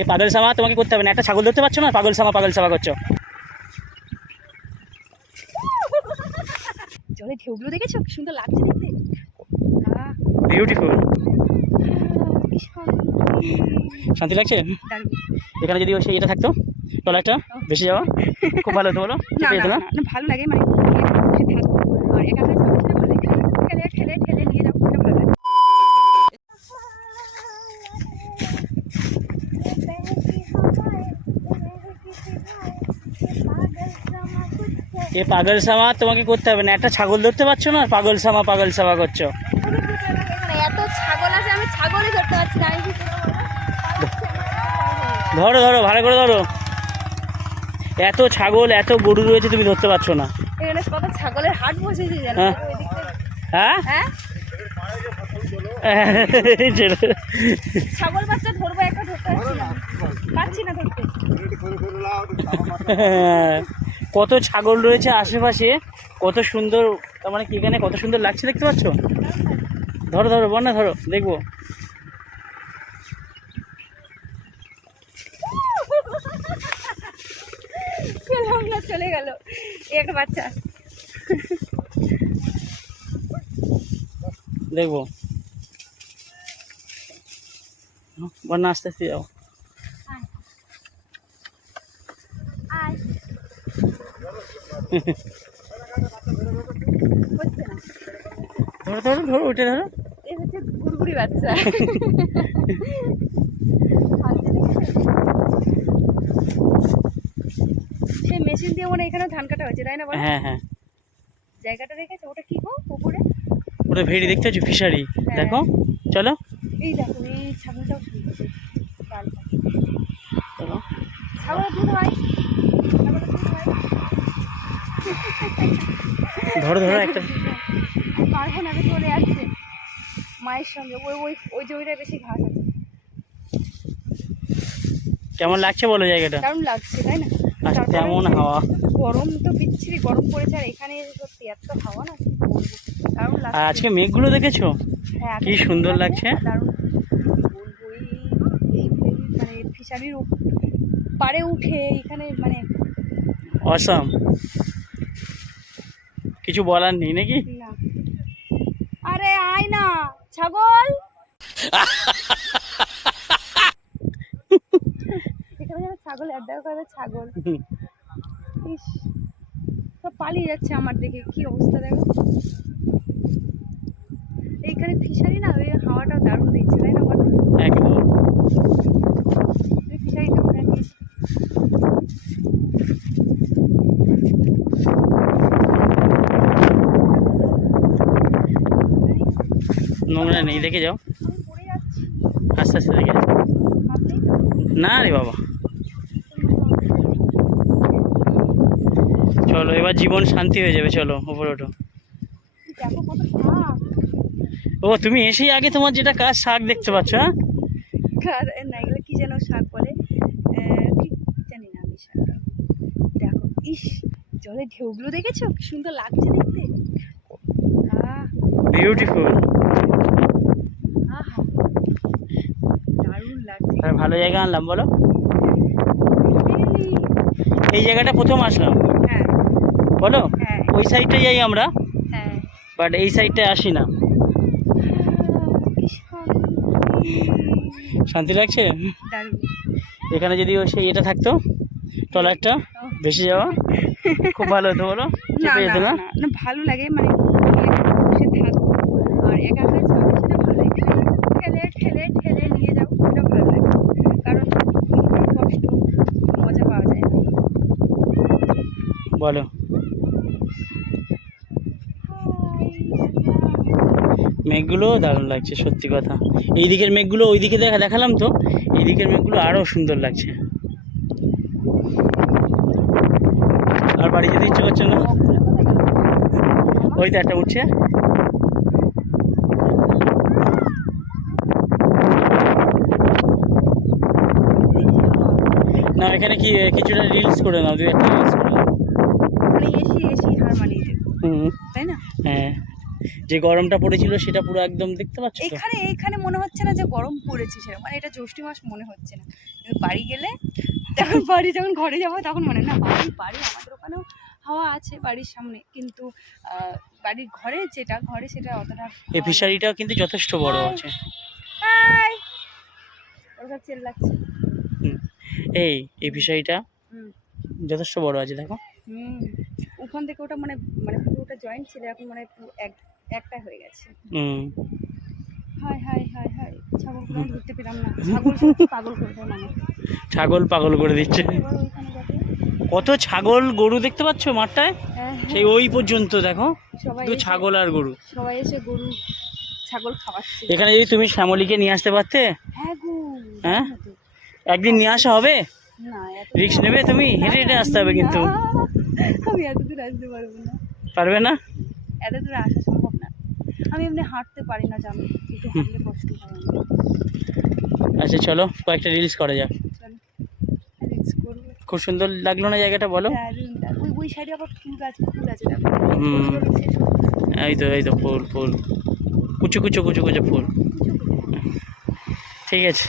এ পাগল সামা তোমাকে করতে হবে না। একটা ছাগল ধরতে পারছ না? পাগল সামা পাগল সামা করছ। জলে ঢেউগুলো দেখেছ? কি সুন্দর লাগছে দেখতে। বিউটিফুল শান্তি। লাগছে? এখানে যদি ওই সেই এটা থাকতো ট্রলারটা বেশি যাওয়া খুব ভালো হতো বলো? ভালো লাগে মানে আর একা ঠেলে ঠেলে ঠেলে নিয়ে যাব সেটা ভালো লাগে এ পাগল সামা তোমাকে করতে হবে না। একটা ছাগল ধরতে পারছ না? পাগল সামা পাগল সামা করছ। এখানে এত ছাগল আছে আমি ছাগলই ধরতে পারছি না আমি কি করব বলো? ধরো ধরো ভালো করে ধরো। এত ছাগল এত গরু রয়েছে তুমি ধরতে পারছ না। ছাগলের হাট বসেছে হ্যাঁ। হ্যাঁ? হ্যাঁ? ছাগল বাচ্চা ধরবো একটা ধরতে পারছি না। পাচ্ছি না ধরতে। কত ছাগল রয়েছে আশেপাশে কত সুন্দর তার মানে কি এখানে কত সুন্দর লাগছে দেখতে পাচ্ছ? ধরো ধরো বন্যা ধরো দেখব। চলে গেল। একটা বাচ্চা। দেখব। বন্যা আস্তে আস্তে যাও। ধরো ধরো ধরো উঠে ধরো। এই হচ্ছে গুড়গুড়ি বাচ্চা। সেই মেশিন দিয়ে মনে এখানে ধান কাটা হয়েছে তাই না বলো? হ্যাঁ হ্যাঁ। জায়গাটা দেখেছ? ওটা কি গো? পুকুরে? ওটা ভেড়ি দেখতে পাচ্ছ? ফিশারি। হ্যাঁ। দেখো চলো। এই দেখো এই ছাগলটাও সুন্দর। চলো। ছাগলের দুধ হয়। ছাগলের দুধ হয়। ধরো ধরো একটা। পারব না চলে যাচ্ছে। মায়ের সঙ্গে। ওই ওই ওই জমিটায় বেশি ঘাস আছে। কেমন লাগছে বলো জায়গাটা? দারুণ লাগছে তাই না? আর তেমন হাওয়া। গরম তো বিচ্ছিরি গরম পড়েছে আর এখানে সত্যি এত হাওয়া না কি বলব? দারুণ আর আজকে মেঘগুলো দেখেছ? হ্যাঁ, কি সুন্দর লাগছে। দারুণ। মানে ফিশারির পাড়ে উঠে এখানে মানে অসাম কিছু বলার নেই নাকি? আরে আয় না ছাগল। ছাগল অ্যাড্ডা করে ছাগল। ইস সব পালিয়ে যাচ্ছে আমার দেখে কি অবস্থা দেখো। এইখানে ফিশারি না ওই হাওয়াটা দারুণ দিচ্ছে তাই না বলো একদম ওই ফিশারিতে উঠে নিয়েছি নোংরা নেই দেখে যাও। আস্তে আস্তে দেখে না রে বাবা। চলো এবার জীবন শান্তি হয়ে যাবে চলো উপরে ওঠো। ও তুমি এসেই আগে তোমার যেটা কাজ শাক দেখতে পাচ্ছ হ্যাঁ? না এগুলো কি যেন শাক বলে? জানি না আমি দেখো ইস জলে ঢেউগুলো দেখেছ? কি সুন্দর লাগছে দেখতে। বিউটিফুল আর ভালো জায়গা আনলাম বলো। এই জায়গাটা প্রথম আসলাম। হ্যাঁ। বলো হ্যাঁ। ওই সাইডটা যাই আমরা হ্যাঁ। বাট এই সাইডটায় আসি না। শান্তি। লাগছে? এখানে যদি ওই সেই এটা থাকতো ট্রলারটা। বেশি যাওয়া খুব ভালো হতো বলো। না চেপে যেত ভালো লাগে মানে আর একা একা যাব সেটা ভালো লাগে ঠেলে ঠেলে ঠেলে নিয়ে যাব সেটা ভালো লাগে কারণ এই কষ্ট মজা পাওয়া যায় না বলো। মেঘগুলো দারুণ লাগছে, সত্যি কথা। এই দিকের মেঘগুলো ওই দিকে দেখা দেখালাম তো, এই দিকের মেঘগুলো আরও সুন্দর লাগছে। আর বাড়ি যেতে ইচ্ছে করছে না? ওই তো একটা উঠছে। না, এখানে কি, কিছুটা রিলস করে নাও দুই একটা রিলস করে নাও এসি এসি হার মানিয়ে দেবো তাই না? হ্যাঁ। যে গরমটা পড়েছিল সেটা পুরো একদম দেখতে পাচ্ছ এখানে এইখানে মনে হচ্ছে না যে গরম পড়েছে সেরকম। মানে এটা জ্যৈষ্ঠ মাস মনে হচ্ছে না। কিন্তু বাড়ি গেলে তখন বাড়ি যখন ঘরে যাব তখন মনে না বাড়ি বাড়ি আমাদের ওখানেও হাওয়া আছে বাড়ির সামনে। কিন্তু বাড়ির ঘরে যেটা ঘরে সেটা অতটা এই ফিশারিটাও কিন্তু যথেষ্ট বড় আছে। হাই ওরা চেল্লাচ্ছে এই এই ফিশারিটা যথেষ্ট বড় আছে দেখো। হুম। ওখান থেকে ওটা মানে মানে পুরোটা জয়েন্ট ছিল এখন মানে পুরো এক একটা হয়ে গেছে। হাই হাই হাই ছাগলগুলো আমি ধরতে পেলাম না। ছাগল পাগল করে দেয় মানুষ। ছাগল পাগল করে দিচ্ছে। কত ছাগল গরু দেখতে পাচ্ছ মাঠটায়? হ্যাঁ সেই ওই পর্যন্ত দেখো। শুধু ছাগল আর গরু। সবাই এসে গরু ছাগল খাওয়াচ্ছে। এখানে যদি তুমি শ্যামলীকে নিয়ে আসতে পারতে? হ্যাঁ গো হ্যাঁ? একদিন নিয়ে আসা হবে? রিক্স নেবে তুমি? হেঁটে হেঁটে আসতে হবে কিন্তু। আমি এত দূর আসতে পারব না। পারবে না? এত দূর আসা সম্ভব না। আমি এমনি হাঁটতে পারি না জানো একটু হাঁটলে কষ্ট হয়। আচ্ছা চলো কয়েকটা রিলস করা যাক। খুব সুন্দর লাগল না জায়গাটা বলো? দারুণ। ওই সাইডে আবার ফুল গাছ ফুল আছে হুম। ফুলগুলো শেষ হচ্ছে। এই তো এই তো ফুল ফুল। কুচু কুচু কুচু কুচু ফুল। ঠিক আছে।